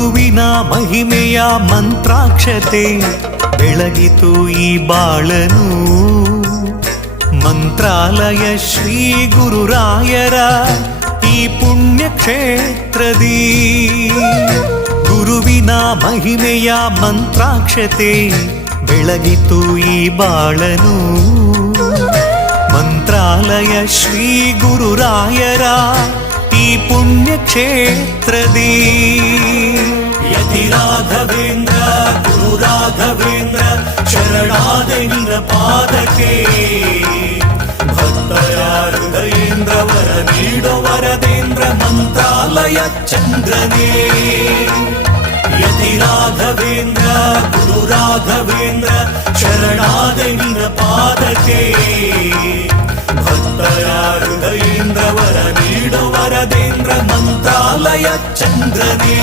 ಗುರುವಿನ ಮಹಿಮೆಯ ಮಂತ್ರಾಕ್ಷತೆ ಬೆಳಗಿತು ಈ ಬಾಳನು. ಮಂತ್ರಾಲಯ ಶ್ರೀ ಗುರುರಾಯರ ಈ ಪುಣ್ಯ ಕ್ಷೇತ್ರದಿ ಗುರುವಿನ ಮಹಿಮೆಯ ಮಂತ್ರಾಕ್ಷತೆ ಬೆಳಗಿತು ಈ ಬಾಳನು. ಮಂತ್ರಾಲಯ ಶ್ರೀ ಗುರುರಾಯರ ಈ ಪುಣ್ಯ ಕ್ಷೇತ್ರದಿ ಯತಿ ರಾಘವೇಂದ್ರ ಗುರು ರಾಘವೇಂದ್ರ ಶರಣಾದ ನಿನ್ನ ಪಾದಕ್ಕೆ. ಭಕ್ತರ ಹೃದಯೇಂದ್ರ ವರ ನೀಡೋ ವರದೇಂದ್ರ ಮಂತ್ರಾಲಯ ಚಂದ್ರನೇ. ಯತಿ ರಾಘವೇಂದ್ರ ಗುರು ರಾಘವೇಂದ್ರ ಶರಣಾದ ನಿನ್ನ ಪಾದಕ್ಕೆ. ಭಕ್ತರ ಹೃದಯೇಂದ್ರ ವರ ನೀಡೋ ವರದೇಂದ್ರ ಮಂತ್ರಾಲಯ ಚಂದ್ರನೇ.